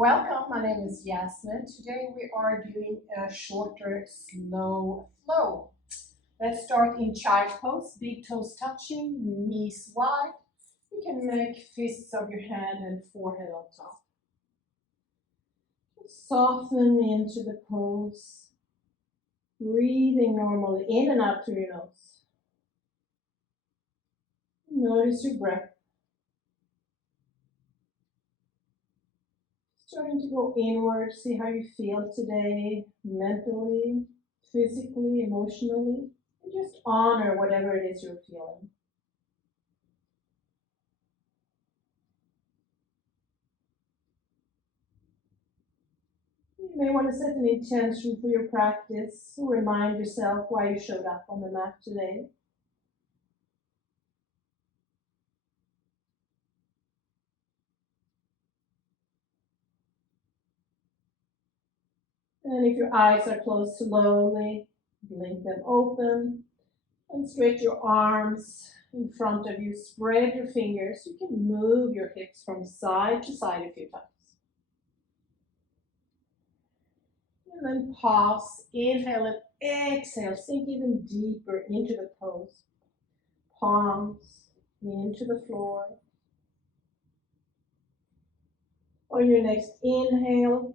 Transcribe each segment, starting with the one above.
Welcome, my name is Yasmin. Today we are doing a shorter slow flow. Let's start in child's pose, big toes touching, knees wide. You can make fists of your hand and forehead on top. Soften into the pose, breathing normally in and out through your nose. Notice your breath. Starting to go inward, see how you feel today, mentally, physically, emotionally, and just honor whatever it is you're feeling. You may want to set an intention for your practice, remind yourself why you showed up on the mat today. And if your eyes are closed, slowly blink them open and stretch your arms in front of you. Spread your fingers. You can move your hips from side to side a few times. And then pause, inhale and exhale. Sink even deeper into the pose. Palms into the floor. On your next inhale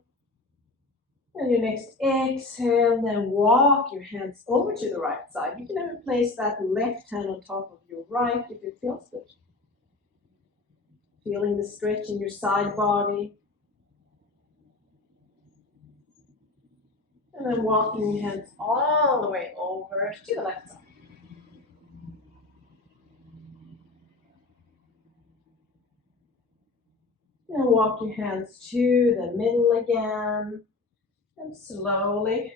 and your next exhale, then walk your hands over to the right side. You can even place that left hand on top of your right if it feels good. Feeling the stretch in your side body. And then walking your hands all the way over to the left side. And walk your hands to the middle again. And slowly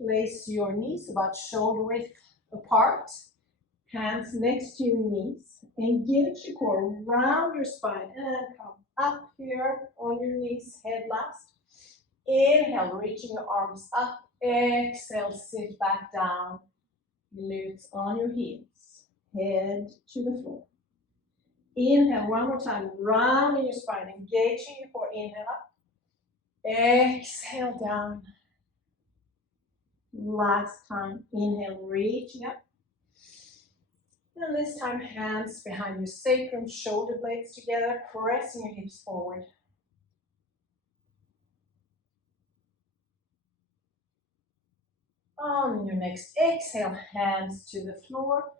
place your knees about shoulder width apart. Hands next to your knees. Engage your core, round your spine, and come up here on your knees, head last. Inhale, reaching your arms up. Exhale, sit back down. Glutes on your heels. Head to the floor. Inhale, one more time, rounding your spine, engaging your core. Inhale up. Exhale down. Last time, inhale, reaching up. And this time, hands behind your sacrum, shoulder blades together, pressing your hips forward. On your next exhale, hands to the floor,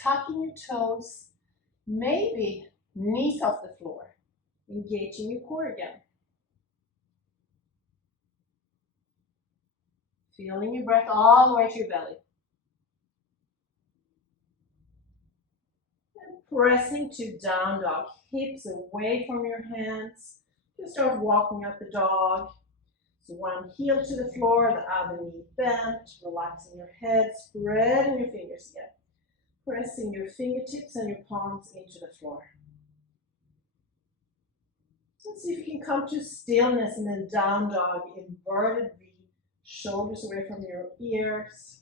tucking your toes, maybe knees off the floor, engaging your core again. Feeling your breath all the way to your belly. And pressing to down dog, hips away from your hands. Just start walking up the dog. So one heel to the floor, the other knee bent, relaxing your head, spreading your fingers again. Pressing your fingertips and your palms into the floor. Let's see if you can come to stillness and then down dog, inverted V, shoulders away from your ears.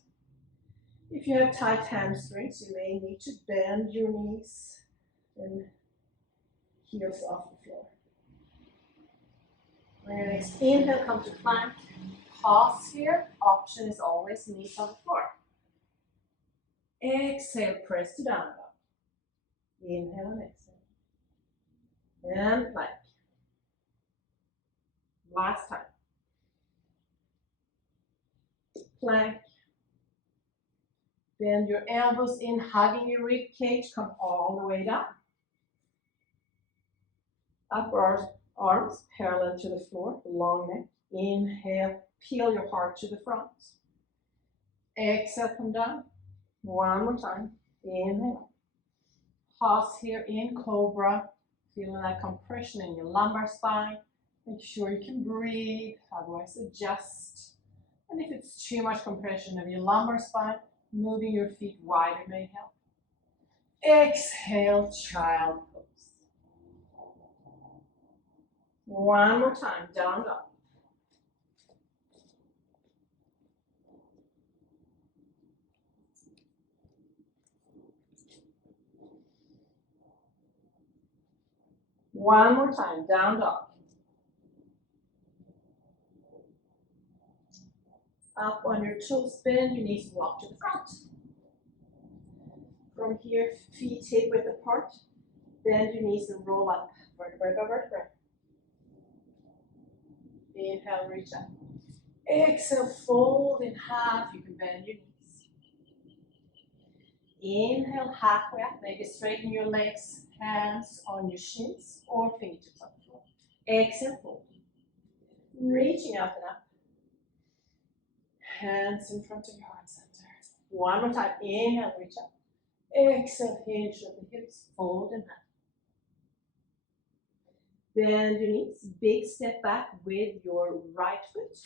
If you have tight hamstrings, you may need to bend your knees and heels off the floor. On your next inhale, come to plank. Pause here. Option is always knees on the floor. Exhale, press to down dog. Inhale and exhale. And plank. Last time. Plank. Bend your elbows in, hugging your rib cage. Come all the way down. Upper arms parallel to the floor, long neck. Inhale, peel your heart to the front. Exhale, come down. One more time. Inhale. Pause here in cobra. Feeling that compression in your lumbar spine. Make sure you can breathe, otherwise adjust. And if it's too much compression of your lumbar spine, moving your feet wider may help. Exhale, child pose. One more time, down dog. One more time, down dog. Up on your toes, bend your knees, walk to the front. From here, feet hip width apart. Bend your knees and roll up, vertebrae by vertebrae. Inhale, reach up. Exhale, fold in half. You can bend your knees. Inhale, halfway up. Maybe straighten your legs, hands on your shins or fingertips on the floor. Exhale, fold. Reaching up and up. Hands in front of your heart center. One more time. Inhale, reach up. Exhale, hinge at the hips, fold in half. Bend your knees, big step back with your right foot.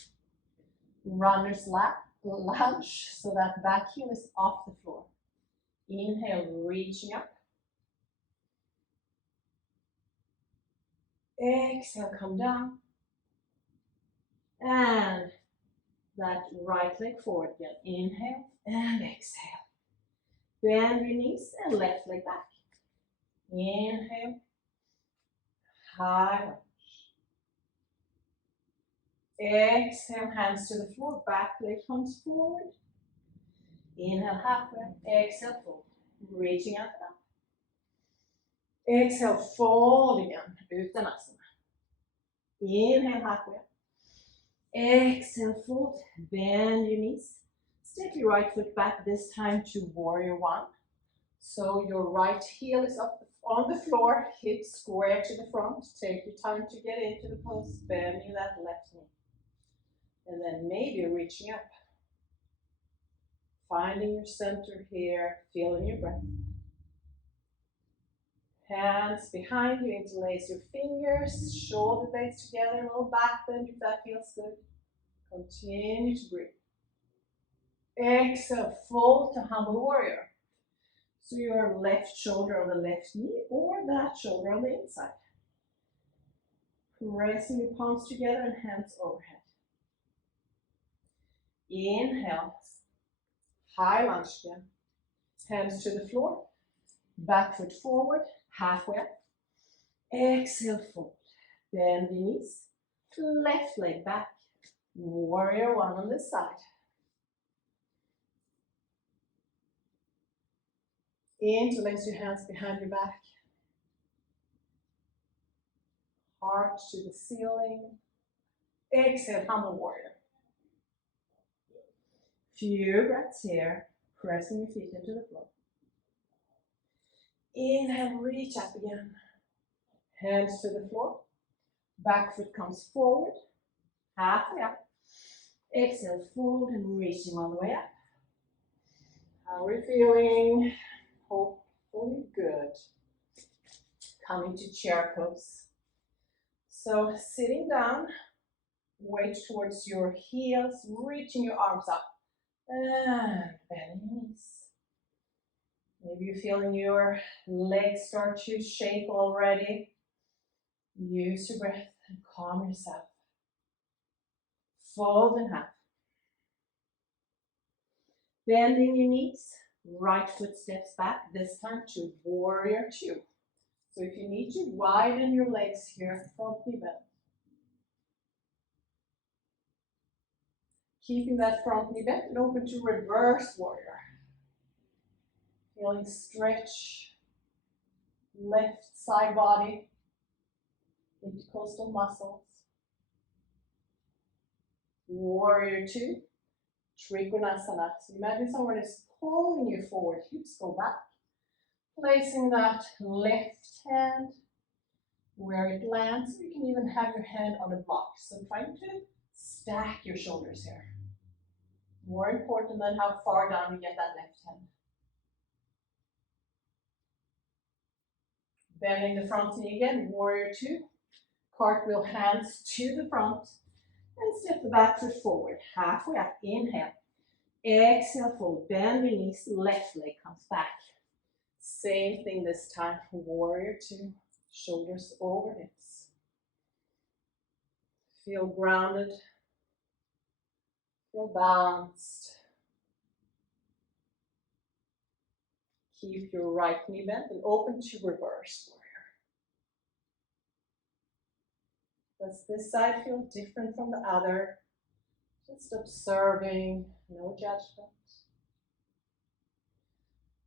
Runner's lunge, so that back heel is off the floor. Inhale, reaching up. Exhale, come down. And that right leg forward again. Inhale and exhale. Bend your knees and left leg back. Inhale. High lunge. Exhale, hands to the floor, back leg comes forward. Inhale, halfway. Exhale, fold. Reaching up and up. Exhale, fold again. Uttanasana. Inhale, halfway. Exhale, fold. Bend your knees. Step your right foot back, this time to warrior one. So your right heel is up on the floor, hips square to the front. Take your time to get into the pose, bending that left knee. And then maybe reaching up. Finding your center here, feeling your breath. Hands behind you, interlace your fingers, shoulder blades together, a little back bend if that feels good. Continue to breathe. Exhale, fold to humble warrior. So your left shoulder on the left knee or that shoulder on the inside. Pressing your palms together and hands overhead. Inhale, high lunge again. Hands to the floor, back foot forward, halfway up. Exhale, fold. Bend the knees, left leg back. Warrior one on this side. Interlace your hands behind your back. Heart to the ceiling. Exhale, humble warrior. Few breaths here, pressing your feet into the floor. Inhale, reach up again. Hands to the floor. Back foot comes forward, halfway up. Exhale, fold and reaching all the way up. How are we feeling? Hopefully good. Coming to chair pose. So sitting down, weight towards your heels, reaching your arms up. And bend your knees. Maybe you're feeling your legs start to shake already. Use your breath and calm yourself. Fold in half. Bending your knees, right foot steps back, this time to warrior two. So if you need to widen your legs here, front knee bend. Keeping that front knee bent and open to reverse warrior. Feeling stretch, left side body, intercostal muscles. Warrior two, Trikonasana. So imagine someone is pulling you forward, hips go back. Placing that left hand where it lands. You can even have your hand on a block. So trying to stack your shoulders here. More important than how far down you get that left hand. Bending the front knee again, warrior two. Cartwheel hands to the front. And step the back foot forward, halfway up, inhale. Exhale, fold, bend your knees, left leg comes back. Same thing this time, warrior two, shoulders over hips. Feel grounded, feel balanced. Keep your right knee bent and open to reverse warrior. Does this side feel different from the other? Just observing, no judgment.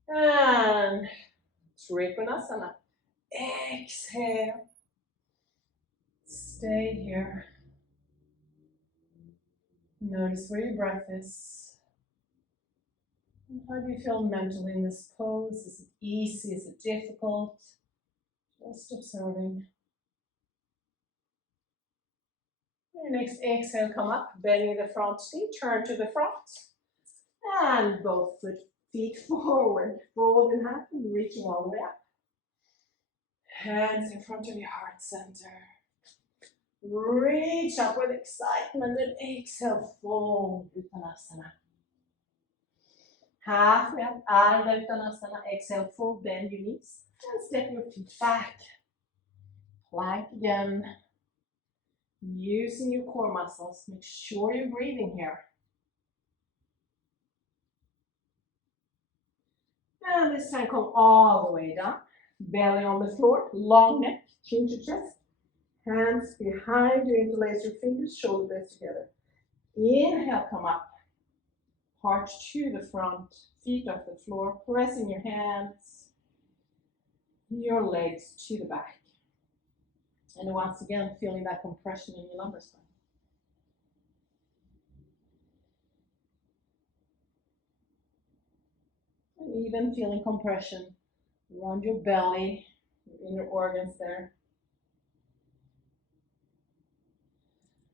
And Trikonasana. Exhale. Stay here. Notice where your breath is. And how do you feel mentally in this pose? Is it easy? Is it difficult? Just observing. And next exhale, come up, bending the front knee, turn to the front. And both feet forward, fold in half and reaching all the way up. Hands in front of your heart center. Reach up with excitement and exhale, fold Uttanasana. Halfway up, Ardha Uttanasana. Exhale, fold, bend your knees and step your feet back. Plank again. Using your core muscles, make sure you're breathing here. And this time come all the way down. Belly on the floor, long neck, chin to chest. Hands behind you, interlace your fingers, shoulder blades together. Inhale, come up. Heart to the front, feet off the floor, pressing your hands, your legs to the back. And once again, feeling that compression in your lumbar spine. And even feeling compression around your belly, your inner organs there.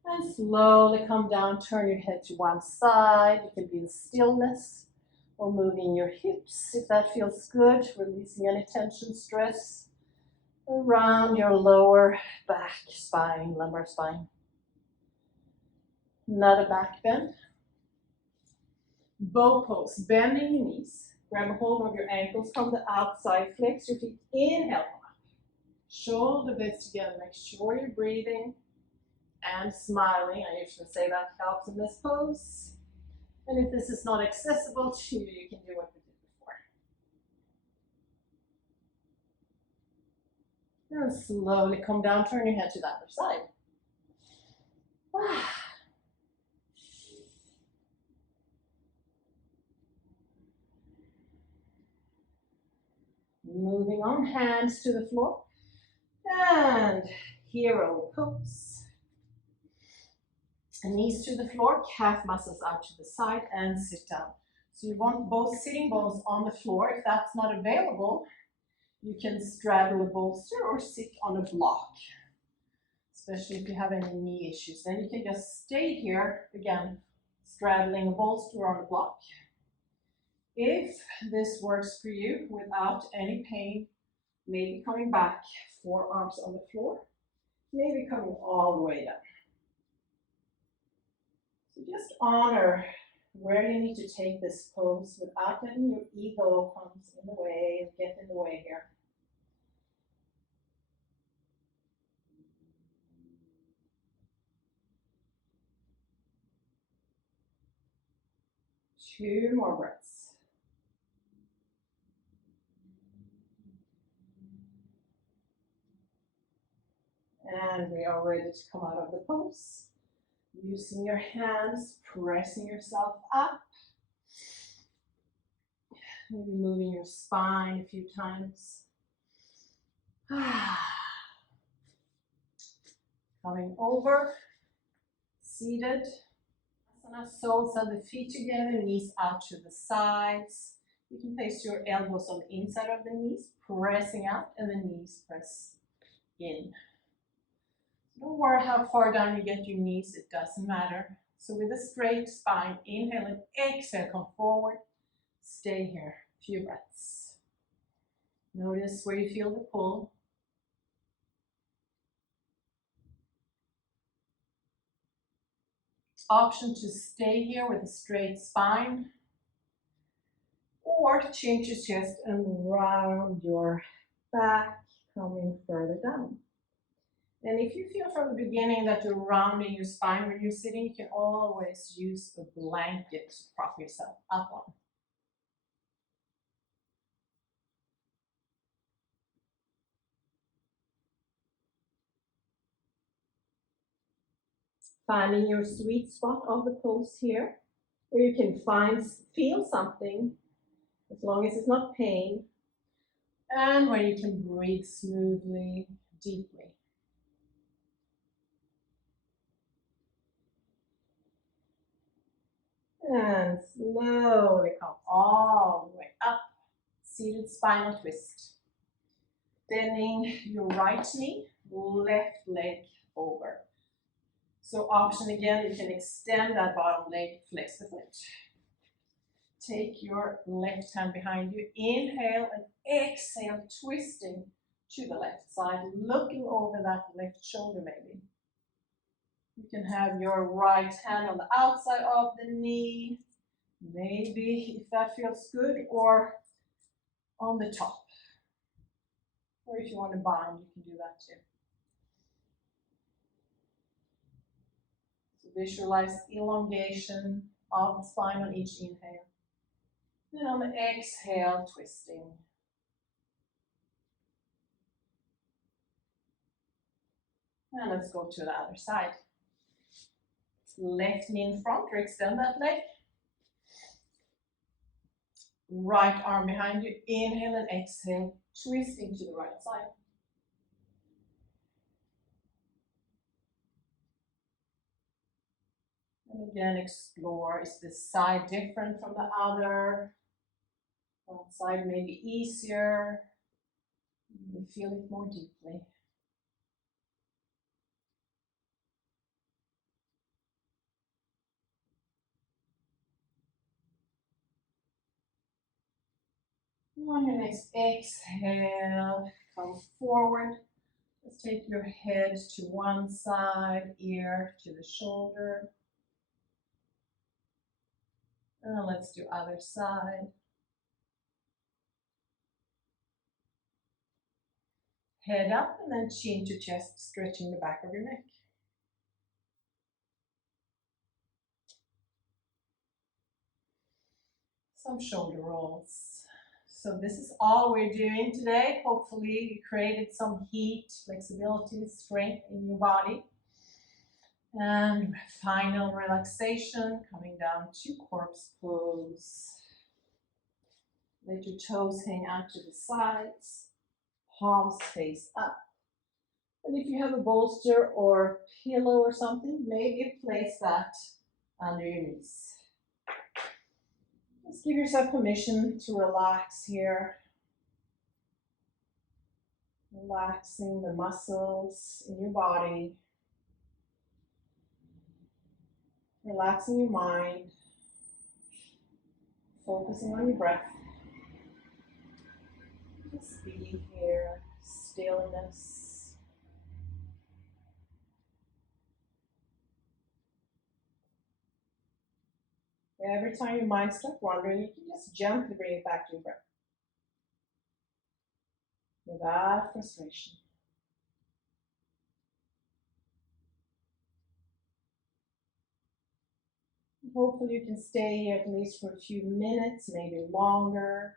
And slowly come down, turn your head to one side. You can be in stillness or moving your hips if that feels good, releasing any tension, stress around your lower back spine, lumbar spine. Another back bend. Bow pose, bending your knees. Grab a hold of your ankles from the outside, flex your feet, inhale, come up. Shoulder blades together, make sure you're breathing and smiling. I usually say that helps in this pose. And if this is not accessible to you, you can do what we did before. And slowly come down, turn your head to the other side. Moving on, hands to the floor. And hero pose. Knees to the floor, calf muscles out to the side, and sit down. So you want both sitting bones on the floor. If that's not available, you can straddle a bolster or sit on a block, especially if you have any knee issues. Then you can just stay here, again, straddling a bolster or on a block. If this works for you without any pain, maybe coming back, forearms on the floor, maybe coming all the way down. So just honor where you need to take this pose without letting your ego come in the way, get in the way here. Two more breaths. And we are ready to come out of the pose. Using your hands, pressing yourself up. Maybe moving your spine a few times. Coming over, seated. Soles of the feet together, knees out to the sides. You can place your elbows on the inside of the knees, pressing out, and the knees press in. Don't worry how far down you get your knees, it doesn't matter. So with a straight spine, inhale and exhale, come forward. Stay here, a few breaths. Notice where you feel the pull. Option to stay here with a straight spine, or to change your chest and round your back, coming further down. And if you feel from the beginning that you're rounding your spine when you're sitting, you can always use a blanket to prop yourself up on. Finding your sweet spot of the pose here, where you can feel something, as long as it's not pain, and where you can breathe smoothly, deeply. And slowly come all the way up, seated spinal twist. Bending your right knee, left leg over. So option again, you can extend that bottom leg, flex the foot. Take your left hand behind you, inhale and exhale, twisting to the left side, looking over that left shoulder maybe. You can have your right hand on the outside of the knee, maybe if that feels good, or on the top. Or if you want to bind, you can do that too. So visualize elongation of the spine on each inhale. Then on the exhale, twisting. And let's go to the other side. Left knee in front, or extend that leg. Right arm behind you, inhale and exhale, twisting to the right side. And again, explore, is this side different from the other? One side may be easier. You feel it more deeply. On your next exhale, come forward. Let's take your head to one side, ear to the shoulder. And let's do other side. Head up and then chin to chest, stretching the back of your neck. Some shoulder rolls. So this is all we're doing today. Hopefully you created some heat, flexibility, strength in your body. And final relaxation, coming down to corpse pose. Let your toes hang out to the sides, palms face up. And if you have a bolster or pillow or something, maybe place that under your knees. Just give yourself permission to relax here. Relaxing the muscles in your body. Relaxing your mind. Focusing on your breath. Just be here. Stillness. Every time your mind starts wandering, you can just gently bring it back to your breath. Without frustration. Hopefully you can stay here at least for a few minutes, maybe longer.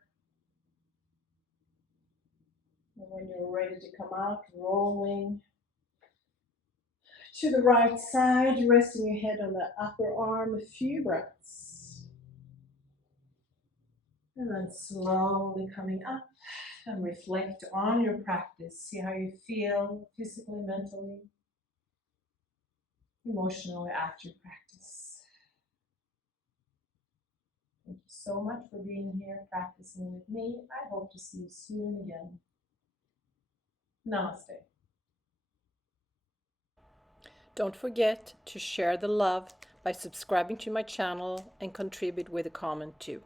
And when you're ready to come out, rolling to the right side, resting your head on the upper arm, a few breaths. And then slowly coming up and reflect on your practice. See how you feel physically, mentally, emotionally after your practice. Thank you so much for being here, practicing with me. I hope to see you soon again. Namaste. Don't forget to share the love by subscribing to my channel and contribute with a comment too.